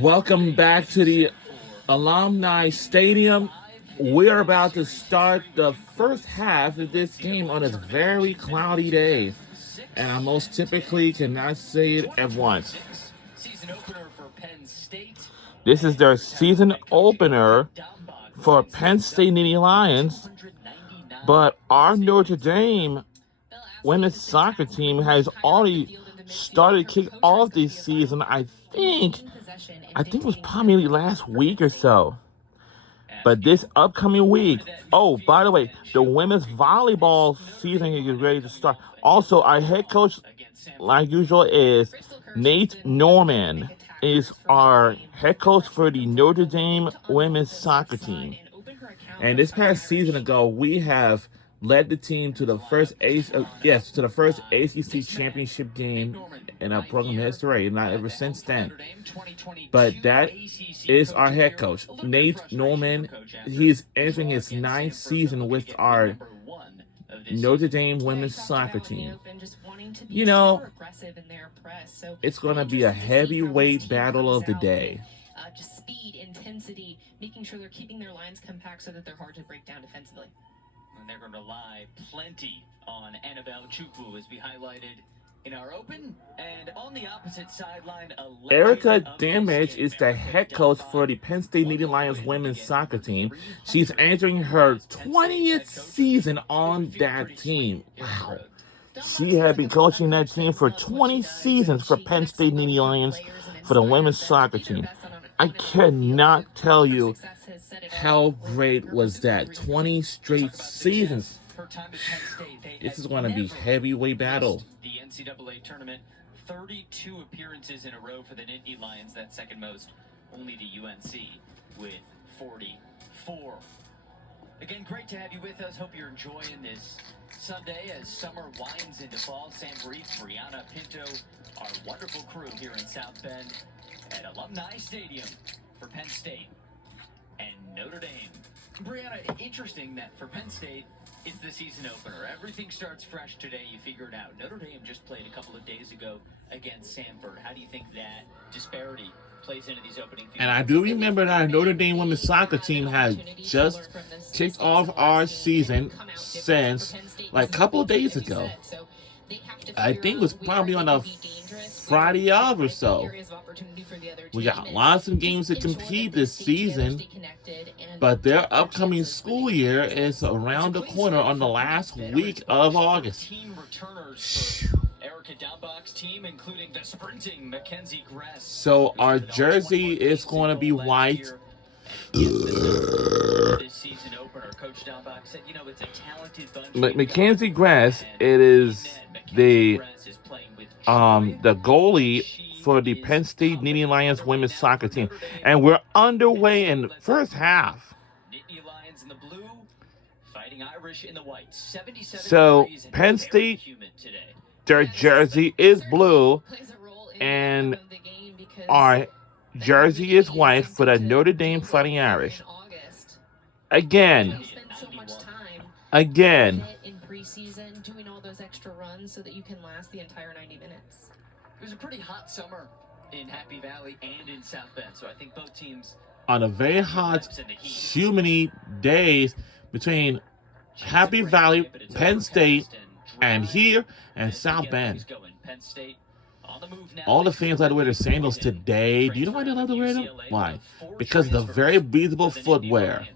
Welcome back to the Alumni Stadium. We are about to start the first half of this game on this very cloudy day. And I most typically cannot say it at once. This is their season opener for Penn State Nittany Lions. But our Notre Dame women's soccer team has already started to kick off this season. I think it was probably last week or so. But this upcoming week, oh, by the way, the women's volleyball season is ready to start. Also, our head coach, like usual, is Nate Norman, is our head coach for the Notre Dame women's soccer team. And this past season ago, we have led the team to the first ACC championship game in our program history, and not ever since then. But that is our head coach, Nate Norman. He's entering his ninth season with our Notre Dame women's soccer team. You know, it's going to be a heavyweight battle of the day. Just speed, intensity, making sure they're keeping their lines compact so that they're hard to break down defensively. And they're going to rely plenty on Annabelle Chukwu, as we highlighted in our open. And on the opposite sideline, Erica Damage is the head coach for the Penn State Nittany Lions women's soccer team. She's entering her 20th season on that team. Wow. She had been coaching that team for 20 seasons for Penn State Nittany Lions for the women's soccer team. I cannot tell you how great was that. 20 straight seasons. This is going to be heavyweight battle. The NCAA tournament, 32 appearances in a row for the Nittany Lions. That's second most only to UNC with 44. Again, great to have you with us. Hope you're enjoying this Sunday as summer winds into fall. Sam Brief, Brianna Pinto, our wonderful crew here in South Bend at Alumni Stadium for Penn State and Notre Dame. Brianna, interesting that for Penn State, it's the season opener. Everything starts fresh today. You figure it out. Notre Dame just played a couple of days ago against Samford. How do you think that disparity plays into these opening few? And I do remember that our Notre Dame women's soccer team has just kicked off our season since like a couple of days ago. I think it was probably on a Friday of or so. We got lots of games to compete this season, but their upcoming school year is around the corner on the last week of August. So our jersey is going to be white. Mackenzie Grass, it is the goalie for the Penn State Nittany Lions women's soccer team. And we're underway in the first half. Nittany Lions in the blue, fighting Irish in the white. 77 so degrees and Penn very State, humid today. their jersey is blue, and our jersey is white for the Notre Dame Fighting Irish. Again, in preseason, doing all those extra runs so that you can last the entire 90 minutes. It was a pretty hot summer in Happy Valley and in South Bend, so I think both teams on a very hot, humid days between Happy Valley, Penn State, and here and South Bend. All the fans like to wear their sandals today. Do you know why they love to wear them? Why? Because of the very breathable footwear.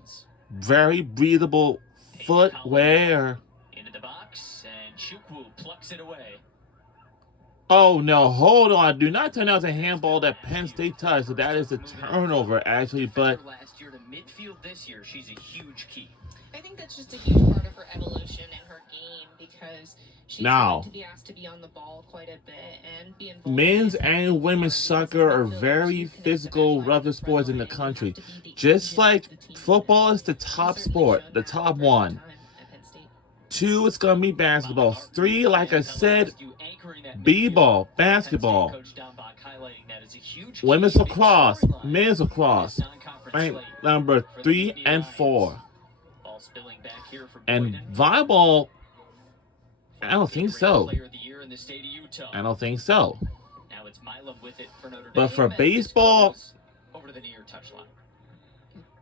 Very breathable footwear. Into the box, and Chukwu plucks it away. Oh, no, hold on. Do not turn out the handball that Penn State touched. So that is a turnover, actually, but last year to midfield this year, she's a huge key. I think that's just a huge part of her evolution in her game because she's going to be asked to be on the ball quite a bit and be involved. Men's and women's soccer are very physical, rougher sports in the country. Just like football is the top sport, the top one. 2, it's going to be basketball. 3, like I said, b-ball, basketball. Women's lacrosse, men's lacrosse. Right, number 3 and 4. And volleyball, I don't think so. I don't think so. it's Milam with it for Notre Dame. But for and this baseball goes over to the near touchline.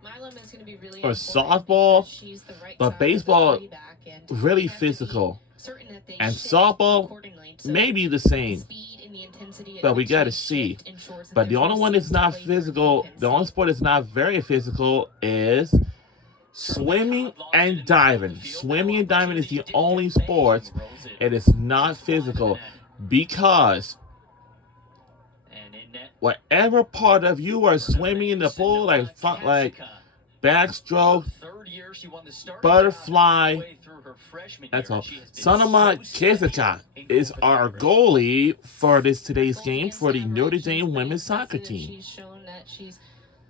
Milam is going to be really or important softball, because she's the right but side baseball of the back, and really they have to be physical. certain that they And shift softball accordingly. So maybe the the same. speed and the intensity at But we which gotta they see. shift ensures that But the there's only no one that's sense not play through physical, Penn the only State. sport that's not very physical is swimming and diving. Swimming and diving is the only sport it is not physical because And in net, whatever part of you are swimming in the pool, like backstroke, third year she won the starting butterfly, job halfway through her freshman that's year. all. She has been Sanoma so steady Kezuka in is goal for the our Irish. goalie for this today's Goals game against for the average, Notre she's Dame been women's soccer impressive. team. She's shown that she's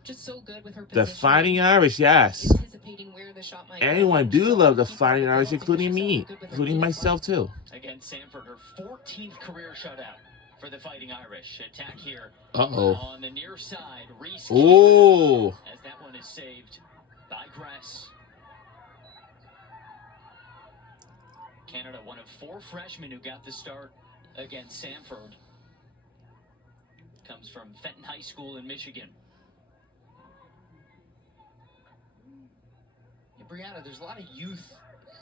just so good with her The positioning, Fighting Irish, yes. anticipating where the shot might go, Anyone and do she's able love to the keep Fighting her Irish, going because including she's so me, good with her including feet as myself too. Against Sanford, her 14th career shutout for the Fighting Irish. Attack here Uh-oh. on the near side. Reese Ooh. as that one is saved by Gress. Canada, one of 4 freshmen who got the start against Sanford. Comes from Fenton High School in Michigan. And Brianna, there's a lot of youth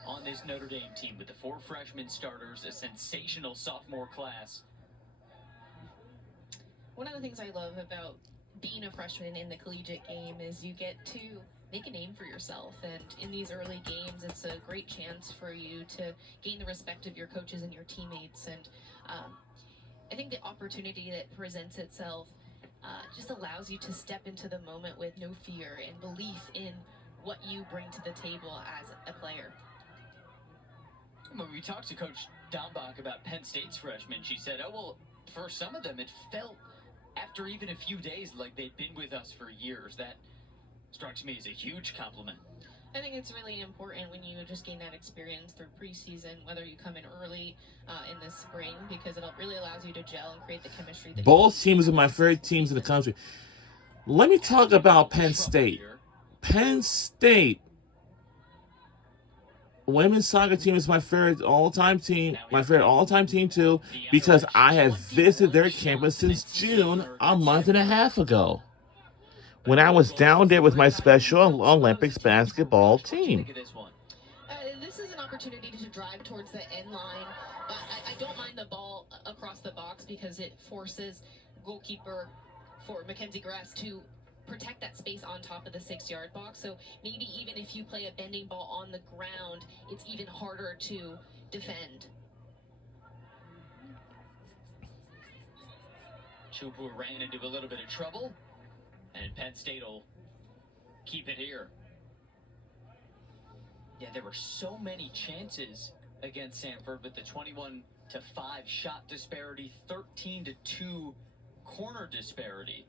on this Notre Dame team with the 4 freshman starters, a sensational sophomore class. One of the things I love about being a freshman in the collegiate game is you get to make a name for yourself, and in these early games it's a great chance for you to gain the respect of your coaches and your teammates. And I think the opportunity that presents itself just allows you to step into the moment with no fear and belief in what you bring to the table as a player. When we talked to Coach Dombach about Penn State's freshmen, she said, oh, well, for some of them, it felt, after even a few days, like they'd been with us for years. That strikes me as a huge compliment. I think it's really important when you just gain that experience through preseason, whether you come in early in the spring, because it really allows you to gel and create the chemistry. That Both teams are my favorite teams in the country. Let me talk about Penn State. Penn State women's soccer team is my favorite all-time team. My favorite all-time team too, because I have visited their campus since June, a month and a half ago, when I was down there with my Special Olympics basketball team. This is an opportunity to drive towards the end line. I don't mind the ball across the box because it forces goalkeeper for Mackenzie Gress to protect that space on top of the 6-yard box. So maybe even if you play a bending ball on the ground, it's even harder to defend. Chupu ran into a little bit of trouble, and Penn State will keep it here. Yeah, there were so many chances against Sanford with the 21-5 shot disparity, 13-2 corner disparity.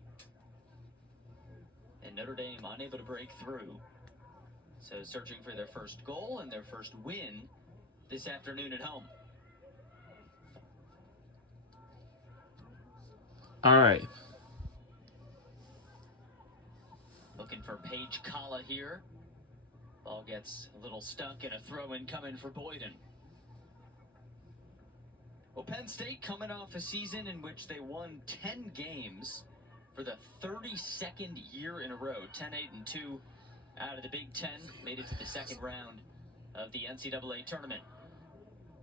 And Notre Dame unable to break through. So searching for their first goal and their first win this afternoon at home. All right. Looking for Paige Kala here. Ball gets a little stuck and a throw-in coming for Boyden. Well, Penn State coming off a season in which they won 10 games for the 32nd year in a row. 10-8-2 out of the Big Ten. Made it to the second round of the NCAA tournament.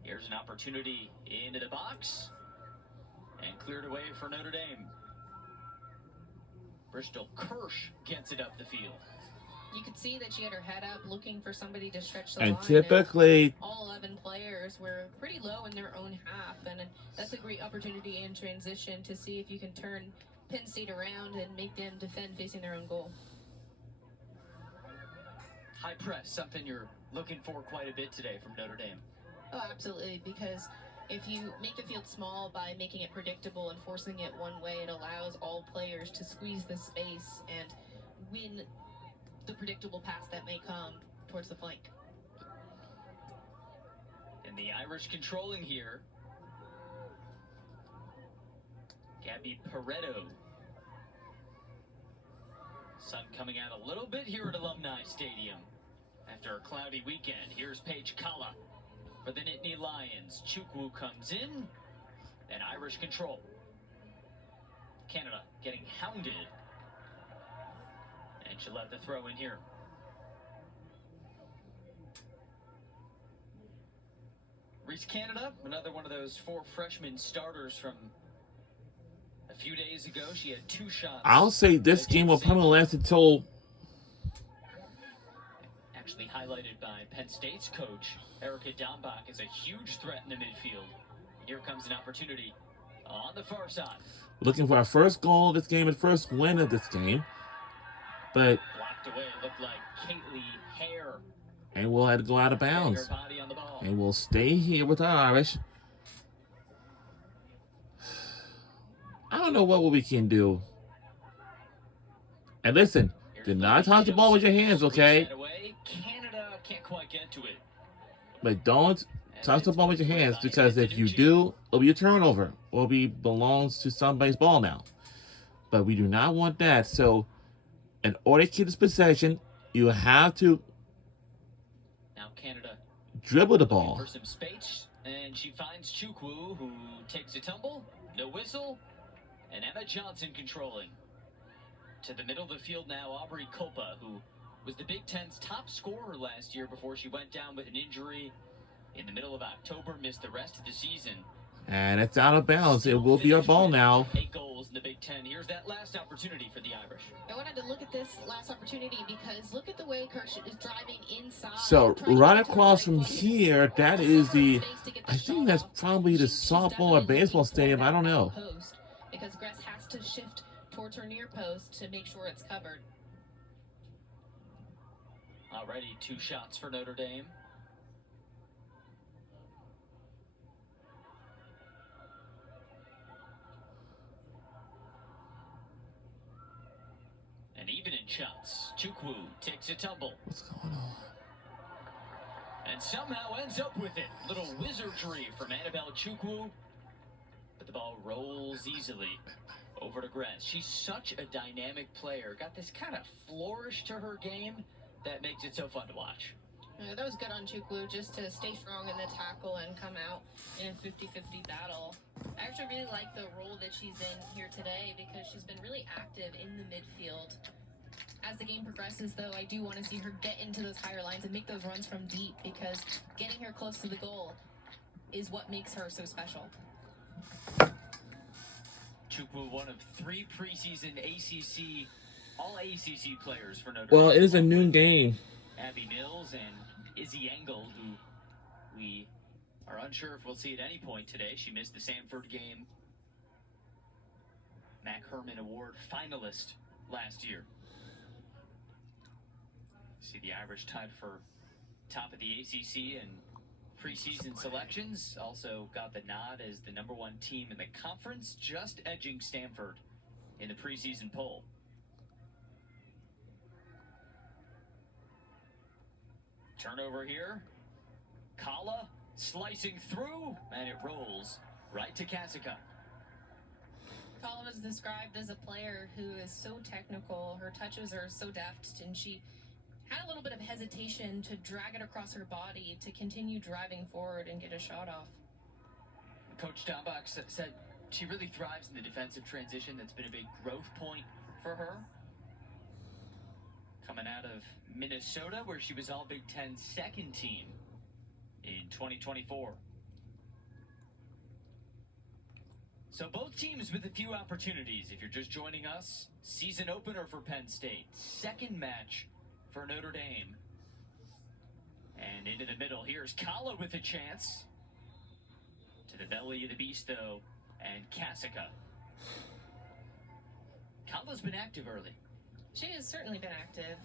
Here's an opportunity into the box. And cleared away for Notre Dame. Bristol Kirsch gets it up the field. You could see that she had her head up looking for somebody to stretch the And line. typically, All 11 players were pretty low in their own half, and that's a great opportunity in transition to see if you can turn Penn State around and make them defend facing their own goal. High press, something you're looking for quite a bit today from Notre Dame. Oh, absolutely, because if you make the field small by making it predictable and forcing it one way, it allows all players to squeeze the space and win the predictable pass that may come towards the flank. And the Irish controlling here. Gabby Pareto. Sun coming out a little bit here at Alumni Stadium after a cloudy weekend. Here's Paige Kala for the Nittany Lions. Chukwu comes in, and Irish control. Canada getting hounded. And she'll have the throw in here. Reese Canada, another one of those 4 freshman starters from a few days ago. She had 2 shots. I'll say this game will probably last until... Actually highlighted by Penn State's coach, Erica Dombach, is a huge threat in the midfield. Here comes an opportunity on the far side. Looking for our first goal of this game and first win of this game. But... blocked away, looked like Kaylee Hare. And we'll have to go out of bounds. And we'll stay here with our Irish. I don't know what we can do. And listen, do not touch the ball with your hands, okay? Canada can't quite get to it. But don't touch the ball with your hands, because if you do, it'll be a turnover. Or belongs to somebody's ball now. But we do not want that. So, in order to keep this possession, you have to now Canada dribble the ball. For some space, and she finds Chukwu, who takes a tumble, no whistle, and Emma Johnson controlling. To the middle of the field now, Aubrey Culpa, who was the Big Ten's top scorer last year before she went down with an injury in the middle of October, missed the rest of the season. And it's out of bounds. It will be our ball now. 8 goals in the Big Ten. Here's that last opportunity for the Irish. I wanted to look at this last opportunity because look at the way Kirsch is driving inside. So right across from here, that is the, I think that's probably the softball or baseball stadium. I don't know. Because Gress has to shift towards her near post to make sure it's covered. Already 2 shots for Notre Dame. And even in shots, Chukwu takes a tumble. What's going on? And somehow ends up with it. Little wizardry from Annabelle Chukwu. But the ball rolls easily over to Gress. She's such a dynamic player. Got this kind of flourish to her game that makes it so fun to watch. That was good on Chukwu, just to stay strong in the tackle and come out in a 50-50 battle. I actually really like the role that she's in here today because she's been really active in the midfield. As the game progresses, though, I do want to see her get into those higher lines and make those runs from deep, because getting her close to the goal is what makes her so special. Chukwu, one of 3 preseason ACC, all ACC players for Notre Dame. Well, Dame. it is a noon game. Abby Mills and Izzy Engel, who we are unsure if we'll see at any point today. She missed the Samford game. Mac Herman Award finalist last year. See the Irish tied for top of the ACC and preseason selections. Also got the nod as the #1 team in the conference, just edging Stanford in the preseason poll. Turnover here. Kala slicing through, and it rolls right to Kasika. Kala was described as a player who is so technical. Her touches are so deft, and she had a little bit of hesitation to drag it across her body to continue driving forward and get a shot off. Coach Dombach said she really thrives in the defensive transition. That's been a big growth point for her. Coming out of Minnesota, where she was all Big Ten second team in 2024. So both teams with a few opportunities. If you're just joining us, season opener for Penn State. Second match for Notre Dame. And into the middle, here's Kala with a chance. To the belly of the beast, though, and Kasika. Kala's been active early. She has certainly been active.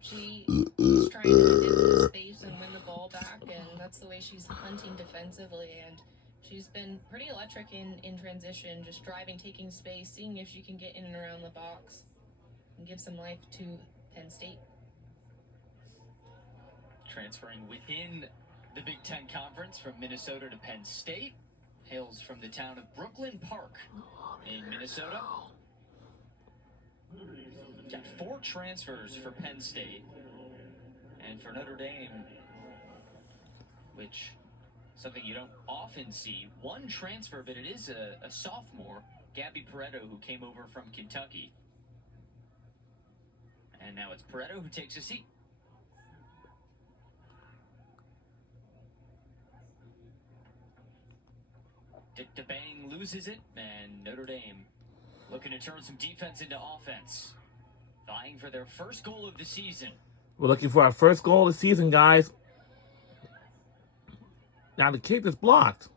She is trying to get into space and win the ball back, and that's the way she's hunting defensively. And she's been pretty electric in transition, just driving, taking space, seeing if she can get in and around the box and give some life to Penn State. Transferring within the Big Ten Conference from Minnesota to Penn State. Hails from the town of Brooklyn Park in Minnesota. Got 4 transfers for Penn State. And for Notre Dame, which something you don't often see, 1 transfer, but it is a sophomore Gabby Pareto, who came over from Kentucky. And now it's Pareto who takes a seat. Dick DeBang loses it, and Notre Dame looking to turn some defense into offense. Vying for their first goal of the season. We're looking for our first goal of the season, guys. Now the kick is blocked.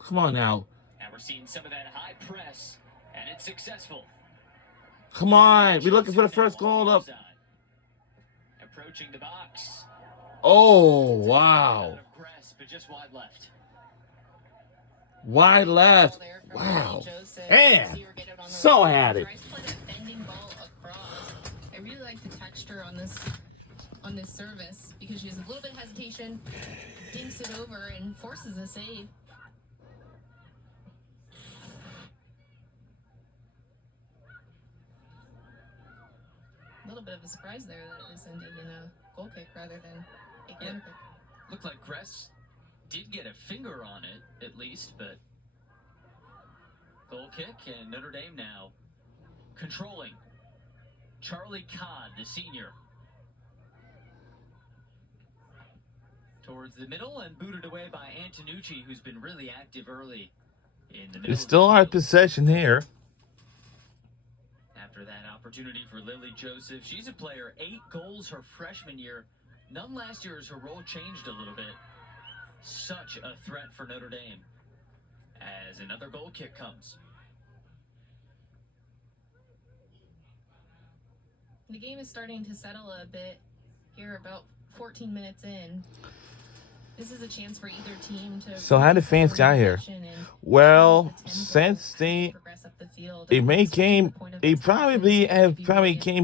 Come on now. And we're seeing some of that high press, and it's successful. Come on. We're looking for the first goal up. Approaching the box. Oh, wow. But just wide left. Wide left. Wow. Man. So had it. I really like the texture on this service because she has a little bit of hesitation, dinks it over, and forces a save. A little bit of a surprise there that it was ended in a goal kick rather than a corner kick. Looked like Kress did get a finger on it, at least, but goal kick, and Notre Dame now controlling. Charlie Codd, the senior. Towards the middle and booted away by Antonucci, who's been really active early in the middle. It's still our possession here. After that opportunity for Lily Joseph, she's a player, 8 goals her freshman year. None last year as her role changed a little bit. Such a threat for Notre Dame as another goal kick comes. The game is starting to settle a bit here about 14 minutes in. This is a chance for either team to... So how did fans got here? Well, since they probably came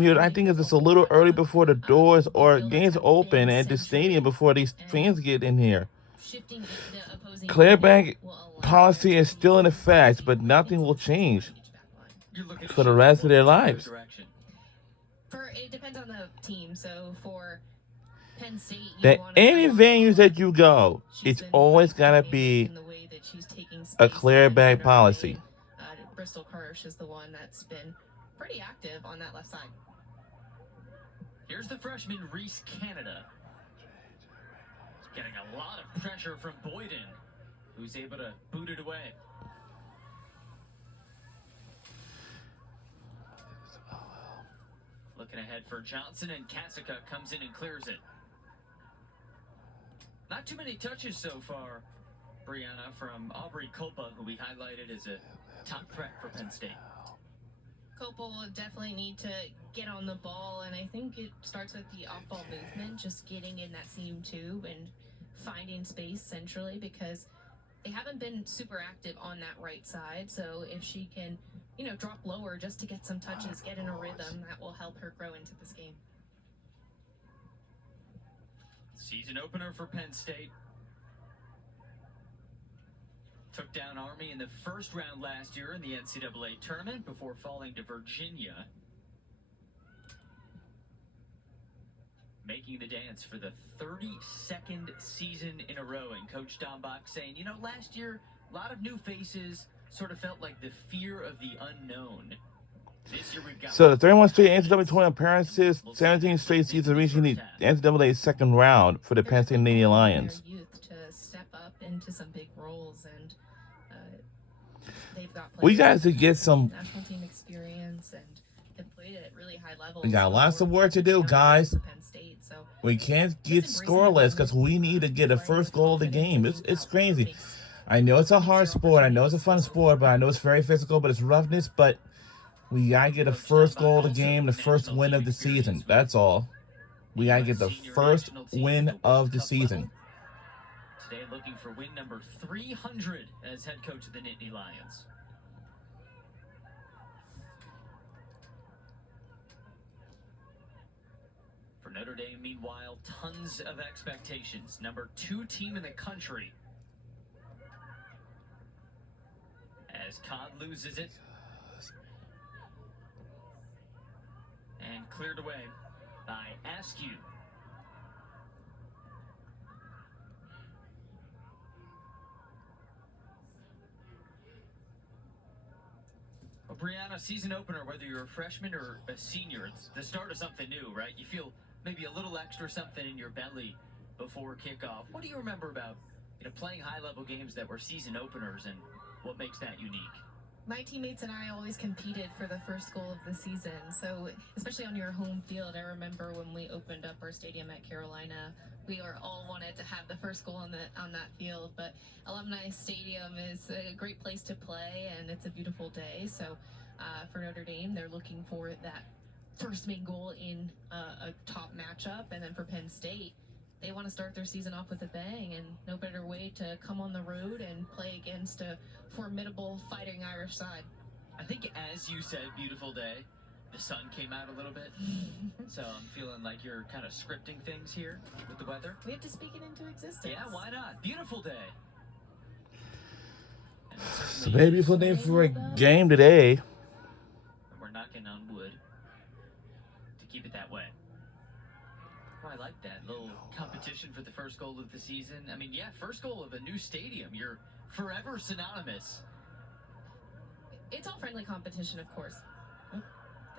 here. I think it's just a little early before the doors or gates open at the stadium before these fans get in here. Clearback policy is still in effect, but nothing will change for the rest of their lives. It depends on the team. So for Penn State, that any venues that you go, it's always gotta be a clearback policy. Bristol Kirsch is the one that's been pretty active on that left side. Here's the freshman Reese Canada. Getting a lot of pressure from Boyden, who's able to boot it away. Looking ahead for Johnson, and Kasica comes in and clears it. Not too many touches so far, Brianna, from Aubrey Culpa, who we highlighted as a top threat for Penn State. Culpa will definitely need to get on the ball, and I think it starts with the off-ball movement, just getting in that seam tube and finding space centrally, because they haven't been super active on that right side. So if she can, drop lower just to get some touches, get in a rhythm, that will help her grow into this game. Season opener for Penn State. Took down Army in the first round last year in the NCAA tournament before falling to Virginia. Making the dance for the 32nd season in a row. And Coach Don Bach saying, last year, a lot of new faces, sort of felt like the fear of the unknown. This year we've got so the 31 straight NCAA tournament appearances, 17 straight seasons reaching the NCAA second round for the Penn State Nittany Lions. Youth to step up into some big roles, and they've got We got to get some national team experience and have played at really high levels. We got lots of work to do, guys. We can't get scoreless because we need to get a first goal of the game. It's crazy. I know it's a hard sport. I know it's a fun sport, but I know it's very physical, but it's roughness. But we got to get a first goal of the game, the first win of the season. That's all. We got to get the first win of the season. Today looking for win number 300 as head coach of the Nittany Lions. For Notre Dame, meanwhile, tons of expectations. Number 2 team in the country. As Codd loses it. And cleared away by Askew. Well, Brianna, season opener, whether you're a freshman or a senior, it's the start of something new, right? You feel maybe a little extra something in your belly before kickoff. What do you remember about playing high-level games that were season openers, and what makes that unique? My teammates and I always competed for the first goal of the season. So, especially on your home field, I remember when we opened up our stadium at Carolina, we all wanted to have the first goal on that field. But Alumni Stadium is a great place to play, and it's a beautiful day. So, for Notre Dame, they're looking for that first main goal in a top matchup, and then for Penn State, they want to start their season off with a bang, and no better way to come on the road and play against a formidable Fighting Irish side. I think, as you said, beautiful day, the sun came out a little bit, so I'm feeling like you're kind of scripting things here with the weather. We have to speak it into existence. Yeah, why not? Beautiful day. And It's a very beautiful name for a game today. we're knocking on wood to keep it that way. Oh, I like that little competition for the first goal of the season. I mean, yeah, first goal of a new stadium. You're forever synonymous. It's all friendly competition, of course.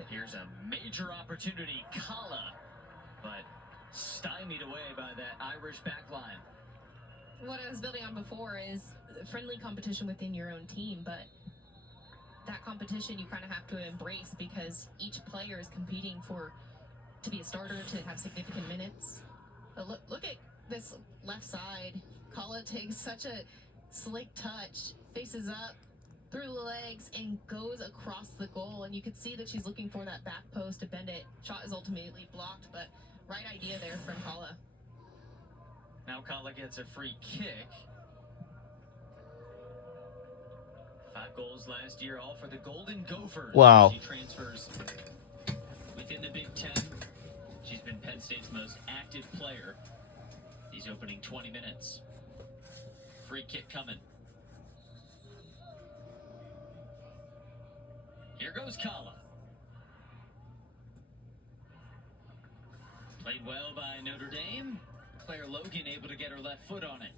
Here's a major opportunity, Kala, but stymied away by that Irish backline. What I was building on before is friendly competition within your own team, but that competition you kind of have to embrace because each player is competing to be a starter, to have significant minutes. But look at this left side. Kala takes such a slick touch, faces up, through the legs, and goes across the goal. And you could see that she's looking for that back post to bend it. Shot is ultimately blocked, but right idea there from Kala. Now Kala gets a free kick. 5 goals last year, all for the Golden Gophers. Wow. She transfers within the Big Ten. She's been Penn State's most active player these opening 20 minutes. Free kick coming. Here goes Kala. Played well by Notre Dame. Claire Logan able to get her left foot on it.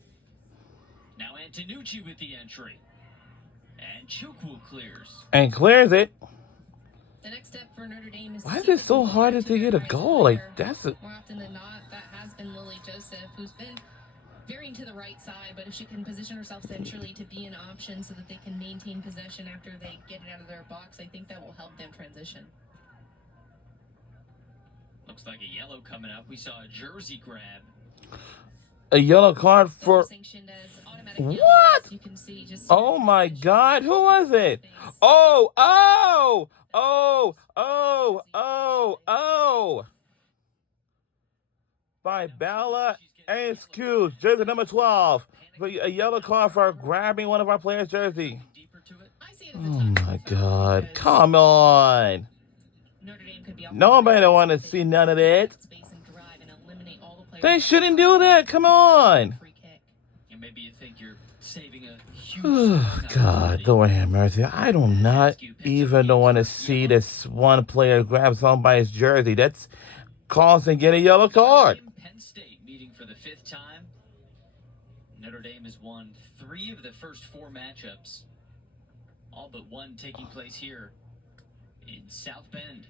Now Antonucci with the entry. And Chukwu clears. And clears it. The next step for Notre Dame is Why is it so hard to get a goal? Like, that's a... More often than not, that has been Lily Joseph, who's been veering to the right side, but if she can position herself centrally to be an option so that they can maintain possession after they get it out of their box, I think that will help them transition. Looks like a yellow coming up. We saw a jersey grab. A yellow card for... Sanctioned as automatic What? yellow, you can see just Oh my God, who was it? Oh, oh, oh, oh, oh, oh. By Bella Excuse, jersey number 12. A yellow card for grabbing one of our players' jersey. I see it as a Oh touch my also God, because come on. Notre Dame could be off Nobody the don't want to see none of that. space and drive and eliminate all the players. They shouldn't do that, come on. Free kick. And maybe you think you're saving a huge Oh, God, Lord have mercy. I do not even want to see this one player grab somebody's jersey. That's causing get a yellow card. Penn State meeting for the 5th time. Notre Dame has won 3 of the first 4 matchups, all but one taking place here in South Bend.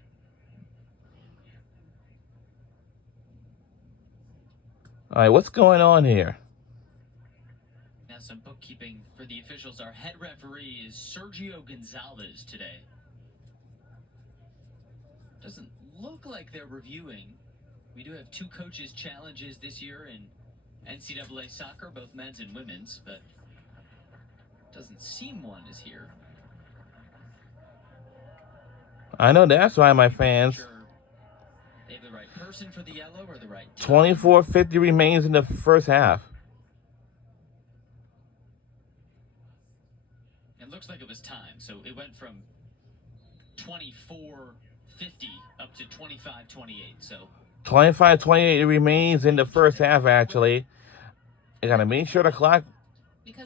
All right, what's going on here? Now some bookkeeping for the officials. Our head referee is Sergio Gonzalez today. Doesn't look like they're reviewing. We do have 2 coaches' challenges this year in NCAA soccer, both men's and women's, but doesn't seem one is here. I know that's why my fans. Sure they have the right person for the yellow or the right time. 24:50 remains in the first half. It looks like it was time, so it went from 24:50 up to 25:28. So 25:28 remains in the first half, actually. I got to make sure the clock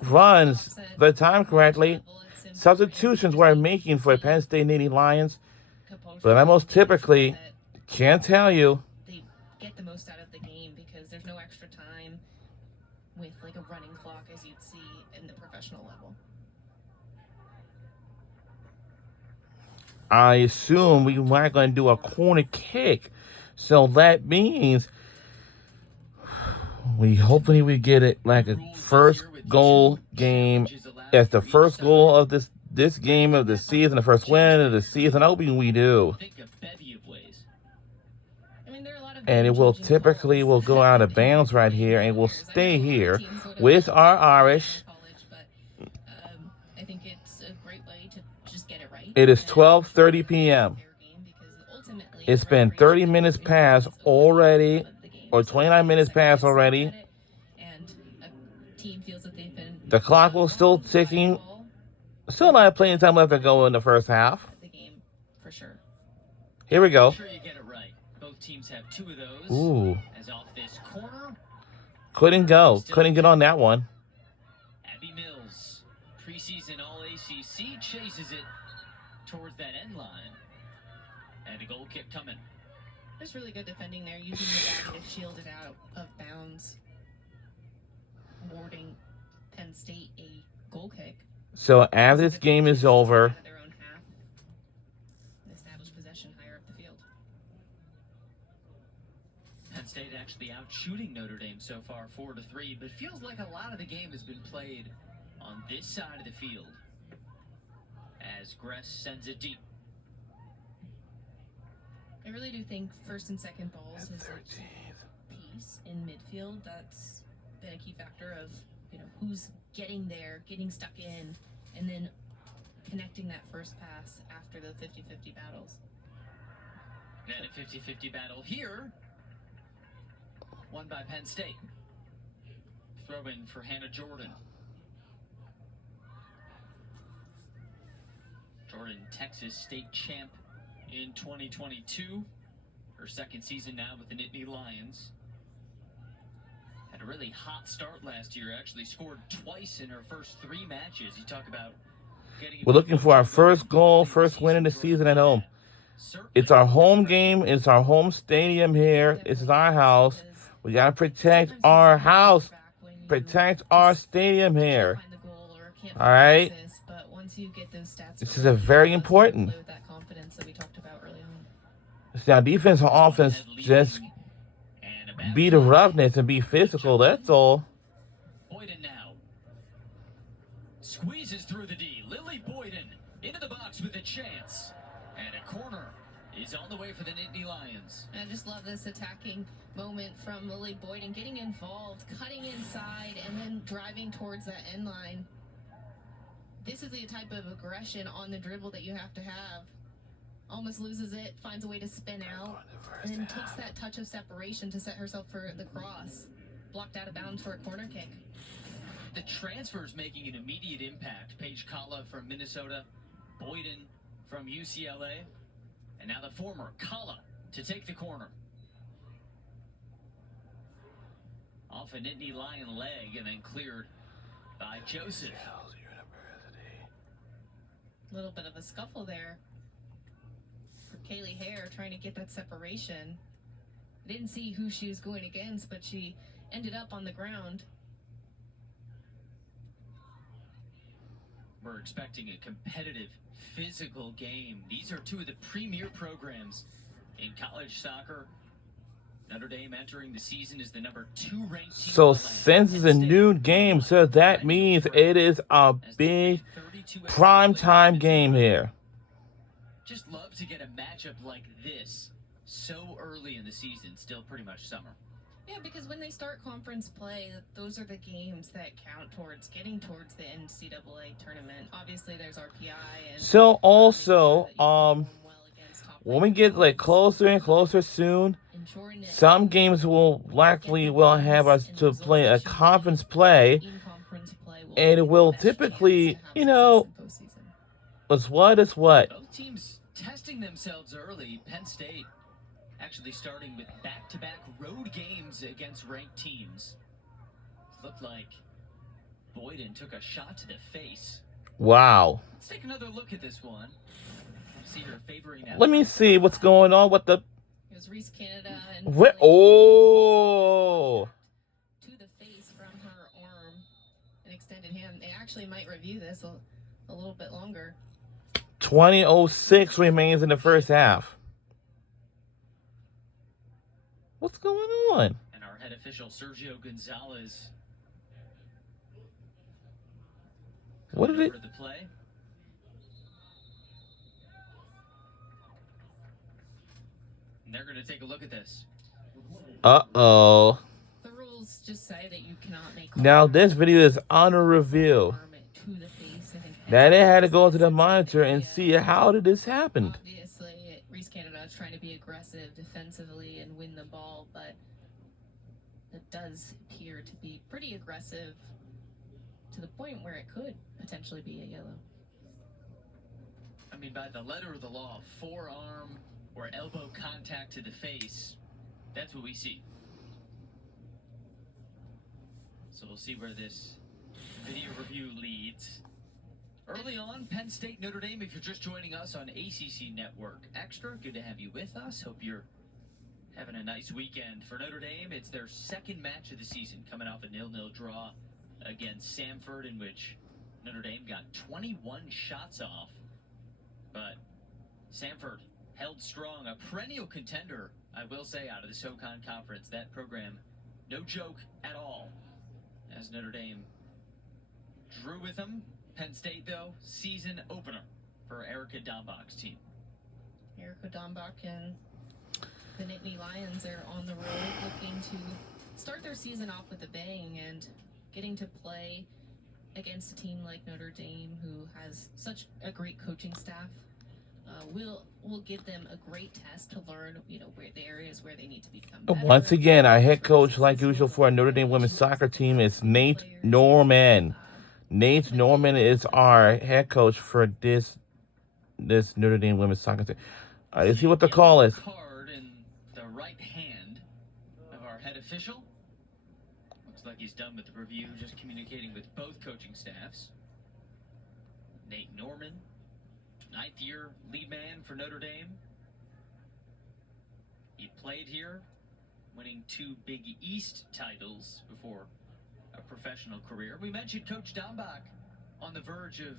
runs the time correctly. Substitutions we're making for Penn State Nittany Lions, but I most typically can't tell you. They get the most out of the game because there's no extra time with like a running clock as you'd see in the professional level. I assume we might going to do a corner kick. So that means hopefully we get it like a first goal game. As the first goal of this game of the season, the first win of the season. Hoping we do. And it will typically go out of bounds right here and will stay here with our Irish. I think it's a great way to just get it right. It is 12:30 p.m. It's been 30 minutes past already, or 29 minutes past already. The clock will still ticking. Still not plenty of time left to go in the first half. Here we go. Teams have 2 of those. Ooh. As off this corner. Couldn't go. Couldn't get on that one. Abby Mills, preseason All-ACC, chases it towards that end line. And a goal kick coming. There's really good defending there, using the bag to shield it out of bounds, warding Penn State a goal kick. So as this game is over, State actually out shooting Notre Dame so far 4-3, but feels like a lot of the game has been played on this side of the field as Gress sends it deep. I really do think first and second balls is a piece in midfield. That's been a key factor of, who's getting there, getting stuck in, and then connecting that first pass after the 50-50 battles. And a 50-50 battle here. Won by Penn State. Throw in for Hannah Jordan. Jordan, Texas State champ in 2022. Her second season now with the Nittany Lions. Had a really hot start last year. Actually scored twice in her first 3 matches. You talk about getting... We're looking for our first goal, first win in the season at home. It's our home game. It's our home stadium here. This is our house. We got to protect our house, protect our stadium here. All right? This is a very important. Now, defense and offense just be the roughness and be physical. That's all. Boyden now squeezes through the D. Lily Boyden into the box with a chance. And a corner is on the way for the Nittany Lions. I just love this attacking moment from Lily Boyden, getting involved, cutting inside, and then driving towards that end line. This is the type of aggression on the dribble that you have to have. Almost loses it, finds a way to spin out, and then takes that touch of separation to set herself for the cross. Blocked out of bounds for a corner kick. The transfers making an immediate impact. Paige Kala from Minnesota, Boyden from UCLA. And now the former, Kala, to take the corner. Off a Nittany Lion leg and then cleared by Joseph. A little bit of a scuffle there for Kaylee Hare trying to get that separation. Didn't see who she was going against, but she ended up on the ground. We're expecting a competitive, physical game. These are 2 of the premier programs in college soccer. Notre Dame entering the season as the number 2 ranked team. So since it's a noon game, so that means it is a big primetime game here. Just love to get a matchup like this so early in the season, still pretty much summer. Yeah, because when they start conference play, those are the games that count towards getting towards the NCAA tournament. Obviously, there's RPI. And so also, when we get closer and closer soon, some games will likely have us to play a conference play, and it will typically, it's what? Both teams testing themselves early. Penn State actually starting with back-to-back road games against ranked teams. Looked like Boyden took a shot to the face. Wow. Let's take another look at this one. See her favoring that. Let me see what's going on with the... It was Reese Canada and... Oh! To the face from her arm. An extended hand. They actually might review this a little bit longer. 20:06 remains in the first half. What's going on? And our head official, Sergio Gonzalez. What did it? The play. And they're going to take a look at this. Uh-oh. The rules just say that you cannot make. Now this video is on a review. Now they had to go to the monitor and see how did this happen. Obviously, Reese Canada is trying to be aggressive defensively and win the ball, but it does appear to be pretty aggressive to the point where it could potentially be a yellow. I mean, by the letter of the law, forearm or elbow contact to the face, that's what we see. So we'll see where this video review leads. Early on, Penn State, Notre Dame, if you're just joining us on ACC Network Extra, good to have you with us. Hope you're having a nice weekend. For Notre Dame, it's their second match of the season, coming off a 0-0 draw against Samford, in which Notre Dame got 21 shots off. But Samford held strong, a perennial contender, I will say, out of the SoCon Conference. That program, no joke at all, as Notre Dame drew with them. Penn State, though, season opener for Erica Dombach's team. Erica Dombach and the Nittany Lions are on the road looking to start their season off with a bang and getting to play against a team like Notre Dame, who has such a great coaching staff. Will give them a great test to learn, where the areas where they need to become better. Once again, our head coach, like usual, for our Notre Dame women's soccer team is Nate Norman. Nate Norman is our head coach for this Notre Dame women's soccer team. Let's see what the call is. Card in the right hand of our head official. Looks like he's done with the review, just communicating with both coaching staffs. Nate Norman, 9th year lead man for Notre Dame. He played here, winning 2 Big East titles before a professional career. We mentioned Coach Dombach on the verge of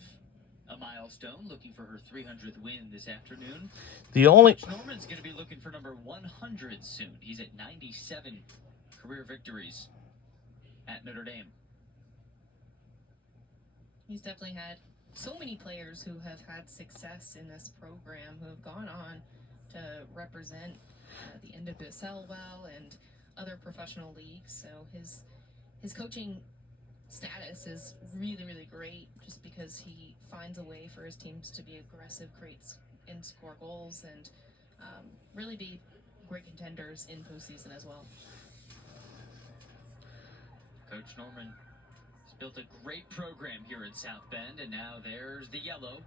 a milestone, looking for her 300th win this afternoon. Coach Norman's going to be looking for number 100 soon. He's at 97 career victories at Notre Dame. He's definitely had so many players who have had success in this program, who have gone on to represent the NWSL well and other professional leagues. So his coaching status is really, really great, just because he finds a way for his teams to be aggressive, create and score goals, and really be great contenders in postseason as well. Coach Norman has built a great program here in South Bend, and now there's the yellow.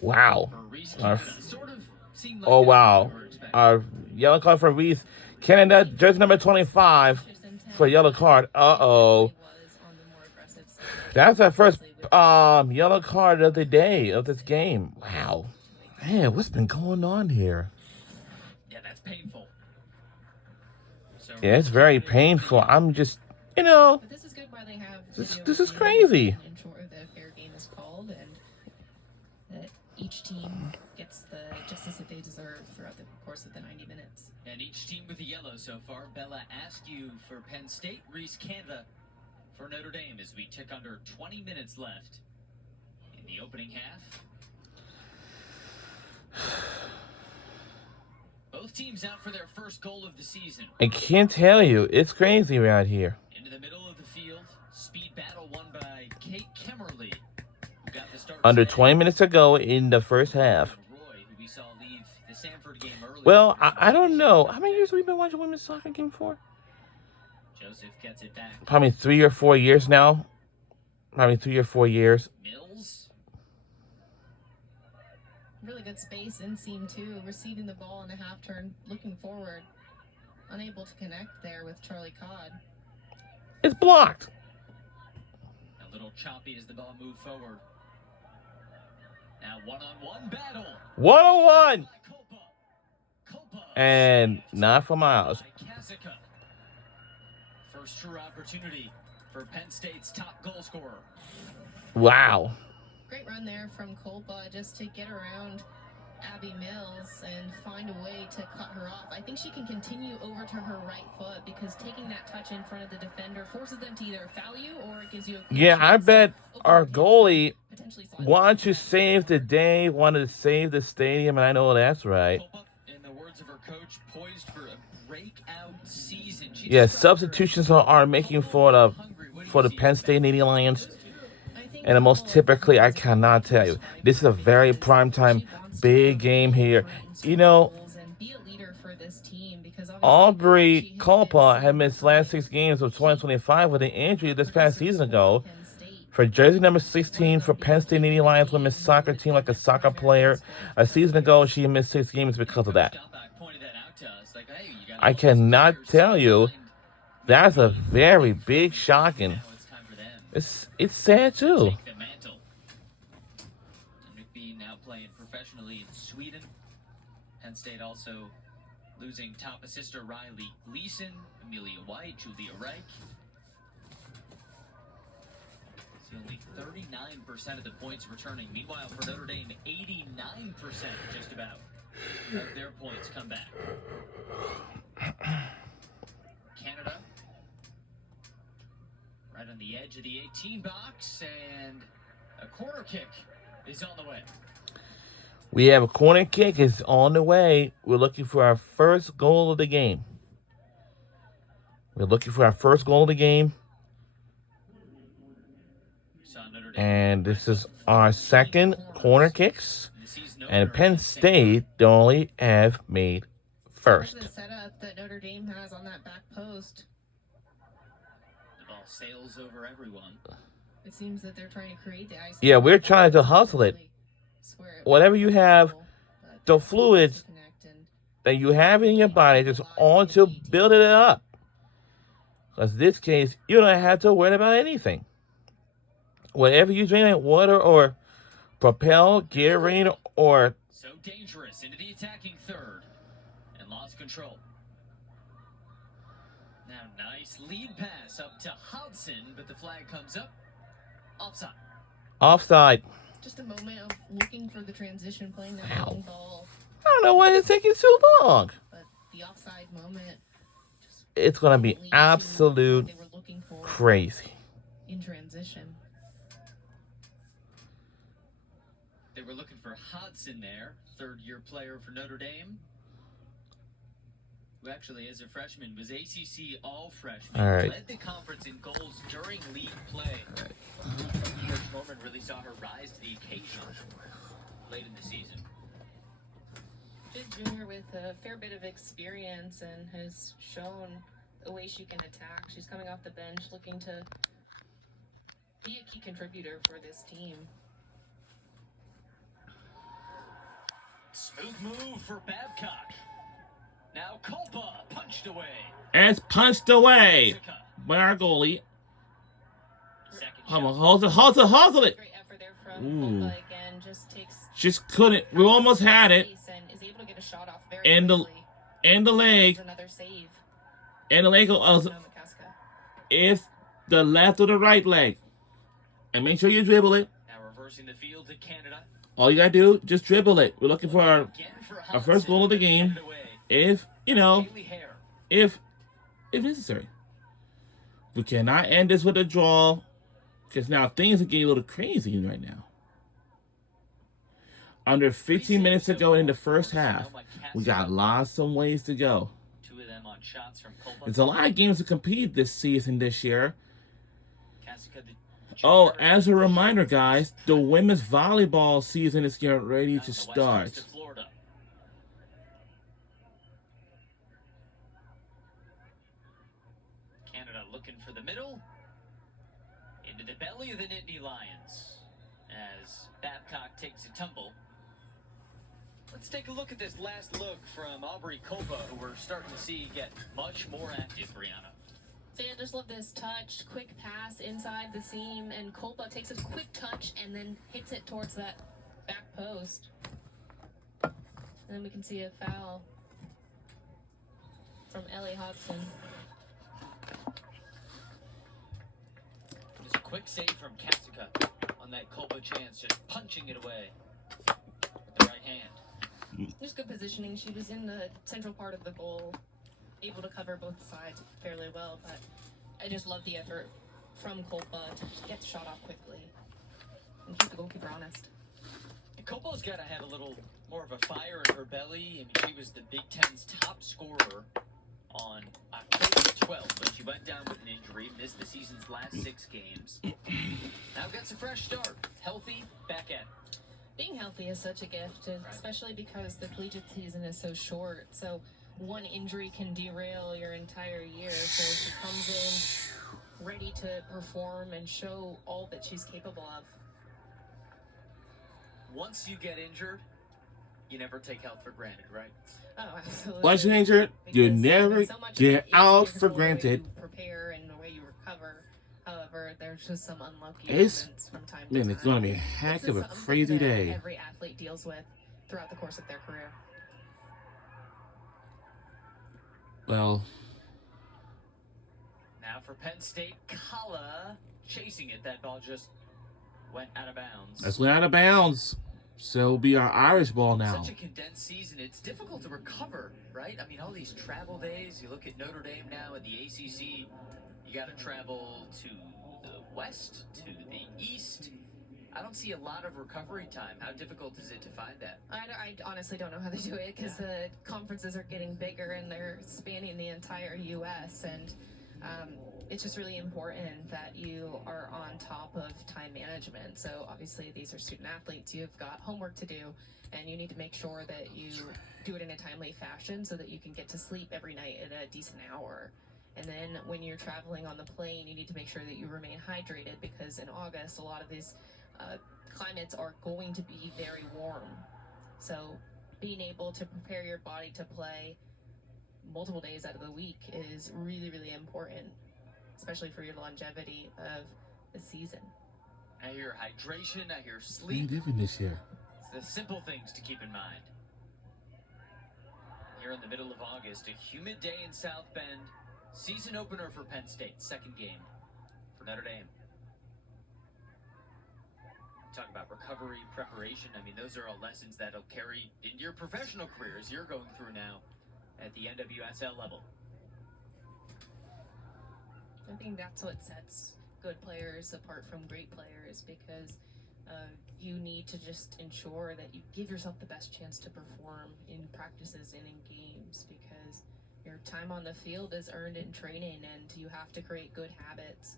Wow. Sort of seemed like Oh, wow. Our yellow card for Reese Canada, jersey number 25 for a yellow card. Uh-oh. That's our first yellow card of the day, of this game. Wow. Man, what's been going on here? Yeah, that's painful. So Yeah, it's very painful. I'm just, But this is good why they have this is crazy. Ensure that a fair game is called and that each team gets the justice that they deserve throughout the course of the 90 minutes. And each team with a yellow so far. Bella Askew for Penn State, Reese Canada for Notre Dame, as we tick under 20 minutes left in the opening half. Both teams out for their first goal of the season. I can't tell you. It's crazy around here. Into the middle of the field, speed battle won by Kate Kemmerly, who got the start Under today. 20 minutes to go in the first half. Roy, who we saw leave the Samford game early. Well, I don't know. How many years have we been watching women's soccer game for? Joseph gets it back. Probably 3 or 4 years now. Probably 3 or 4 years. Mills. Really good space, inseam too, receiving the ball in a half turn, looking forward, unable to connect there with Charlie Codd. It's blocked. A little choppy as the ball moved forward. Now one-on-one battle. 101. Culpa. And not for Miles. By Kasica. First true opportunity for Penn State's top goal scorer. Wow. Great run there from Kolpa just to get around Abby Mills and find a way to cut her off. I think she can continue over to her right foot because taking that touch in front of the defender forces them to either foul you or it gives you a good Yeah, I chance to bet open our your hips goalie and potentially slide wanted the to ball save the day, wanted to save the stadium, and I know that's right. Kolpa, in the words of her coach, poised for a breakout season. She Yeah, described her substitutions are making for the Penn State Nittany Lions. And the most typically, I cannot tell you. This is a very primetime, big game here. You know, Aubrey Kolpa had missed last 6 games of 2025 with an injury this past season ago. For jersey number 16 for Penn State Nittany Lions women's soccer team, like a soccer player. A season ago, she missed 6 games because of that. I cannot tell you. That's a very big shocking. It's sad too. Take the mantle. And McBean now playing professionally in Sweden. Penn State also losing top assister Riley Gleason, Amelia White, Julia Reich. See only 39% of the points returning. Meanwhile, for Notre Dame, 89% just about of their points come back. Canada right on the edge of the 18 box, and a corner kick is on the way. We have a corner kick is on the way. We're looking for our first goal of the game. And this is our second corner kicks. And Penn State only have made first. The setup that Notre Dame has on that back post. The ball sails over everyone. It seems that they're trying to create the ice. Yeah, we're trying to hustle it. Whatever you have, the fluids that you have in your body, just on to build it up. Because in this case, you don't have to worry about anything. Whatever you drink, like water or Propel, Gatorade, or... So dangerous into the attacking third. And lost control. Now nice lead pass up to Hudson, but the flag comes up. Offside. Offside. Just a moment of looking for the transition, playing that long ball. I don't know why it's taking so long. But the offside moment... It's going to be absolute crazy. In transition. They were looking for Hodson there, third-year player for Notre Dame, who actually, as a freshman, was ACC All-Freshman. All right. Led the conference in goals during league play. Coach Norman really saw her rise to the occasion late in the season. Good junior with a fair bit of experience and has shown the way she can attack. She's coming off the bench looking to be a key contributor for this team. Smooth move for Babcock. Now Kolpa punched away. It's punched away by our goalie. Hold it. Great effort there from Kolpa again. Just couldn't. We almost had it. Is able to get a shot off very And the leg. Another save. And the leg is the left or the right leg. And make sure you dribble it. Now reversing the field to Canada. All you gotta do, just dribble it. We're looking for our first goal of the game. If necessary. We cannot end this with a draw. Because now things are getting a little crazy right now. Under 15 minutes to go in the first half. We got lots of ways to go. Two of them on shots from Kolpa. There's a lot of games to compete this season, this year. Oh, as a reminder, guys, the women's volleyball season is getting ready to start. Canada looking for the middle. Into the belly of the Nittany Lions as Babcock takes a tumble. Let's take a look at this last look from Aubrey Kolpa, who we're starting to see get much more active, Brianna. So yeah, just love this touch, quick pass inside the seam, and Kolpa takes a quick touch and then hits it towards that back post. And then we can see a foul from Ellie Hodgson. Just a quick save from Kasica on on that Kolba chance, just punching it away with the right hand. There's good positioning. She was in the central part of the goal, able to cover both sides fairly well, but I just love the effort from Kolba to get the shot off quickly and keep the goalkeeper honest. Kolba's got to have a little more of a fire in her belly. I mean, she was the Big Ten's top scorer on October 12th, but she went down with an injury, missed the season's last 6 games. Now gets a fresh start, healthy, back at it. Being healthy is such a gift, and especially because the collegiate season is so short. So one injury can derail your entire year. So she comes in ready to perform and show all that she's capable of. Once you get injured, you never take health for granted, right? Oh, absolutely. Once you're injured, you Because never so much of get it is out your for control, the way granted. you prepare and the way you recover. However, there's just some unlucky It's- moments from time to Man, time. it's going to be a heck This of is a something crazy that day. Every athlete deals with throughout the course of their career. Well, Now for Penn State, Kala chasing it. That ball just went out of bounds. that's went out of bounds. So it'll be our Irish ball now. Such a condensed season, it's difficult to recover, right? I mean, all these travel days. You look at Notre Dame now at the ACC. You got to travel to the west, to the east. I don't see a lot of recovery time. How difficult is it to find that? I honestly don't know how they do it because the conferences are getting bigger and they're spanning the entire U.S. And it's just really important that you are on top of time management. So obviously these are student athletes. You've got homework to do and you need to make sure that you do it in a timely fashion so that you can get to sleep every night at a decent hour. And then when you're traveling on the plane, you need to make sure that you remain hydrated because in August, a lot of these climates are going to be very warm. So being able to prepare your body to play multiple days out of the week is really, really important, especially for your longevity of the season. I hear hydration, I hear What are you sleep. doing this year? It's the simple things to keep in mind. Here in the middle of August, a humid day in South Bend. Season opener for Penn State, second game for Notre Dame. Talk about recovery, preparation. I mean, those are all lessons that'll carry into your professional career as you're going through now at the NWSL level. I think that's what sets good players apart from great players because you need to just ensure that you give yourself the best chance to perform in practices and in games because your time on the field is earned in training and you have to create good habits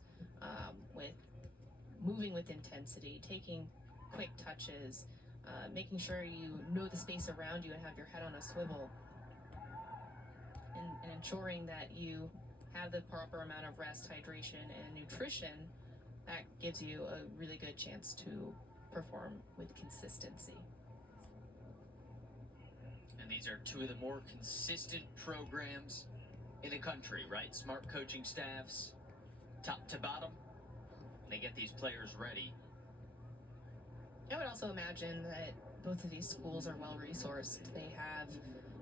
with moving with intensity, taking quick touches, making sure you know the space around you and have your head on a swivel, and ensuring that you have the proper amount of rest, hydration, and nutrition. That gives you a really good chance to perform with consistency. And these are two of the more consistent programs in the country, right? Smart coaching staffs, top to bottom. They get these players ready. I would also imagine that both of these schools are well resourced. They have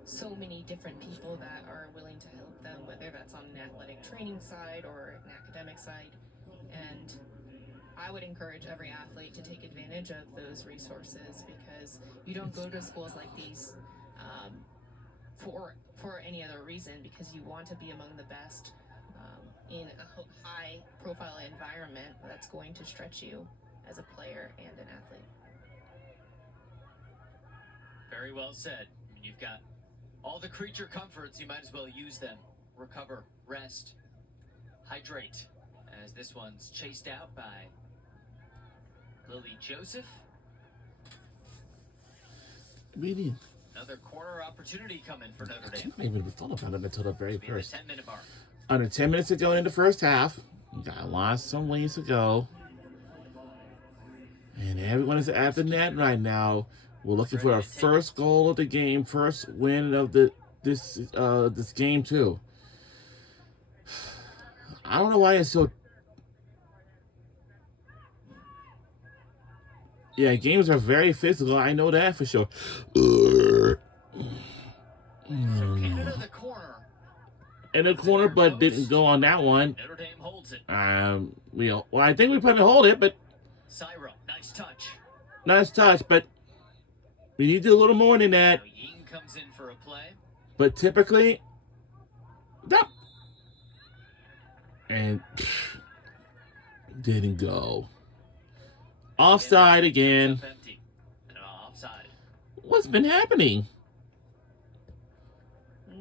so many different people that are willing to help them, whether that's on an athletic training side or an academic side. And I would encourage every athlete to take advantage of those resources because you don't go to schools like these for any other reason because you want to be among the best in a high profile environment that's going to stretch you as a player and an athlete. Very well said. I mean, you've got all the creature comforts, you might as well use them. Recover, rest, hydrate. As this one's chased out by Lily Joseph. Really? Another corner opportunity coming for Notre I Dame. can't even thought about it until the very Be the first. 10-minute mark. Under 10 minutes to go in the first half. We got lots some ways to go. And everyone is at the net right now. We're looking for our first goal of the game, first win of this game too. I don't know why it's so. Yeah, games are very physical. I know that for sure. So Canada the corner. In the corner, but didn't go on that one. Notre Dame holds it. Well, I think we plan to hold it, but Cyro, nice touch. Nice touch, but we need to do a little more than that. Now Ying comes in for a play. But typically, nope. And didn't go. Offside again. Empty. And offside. What's been happening?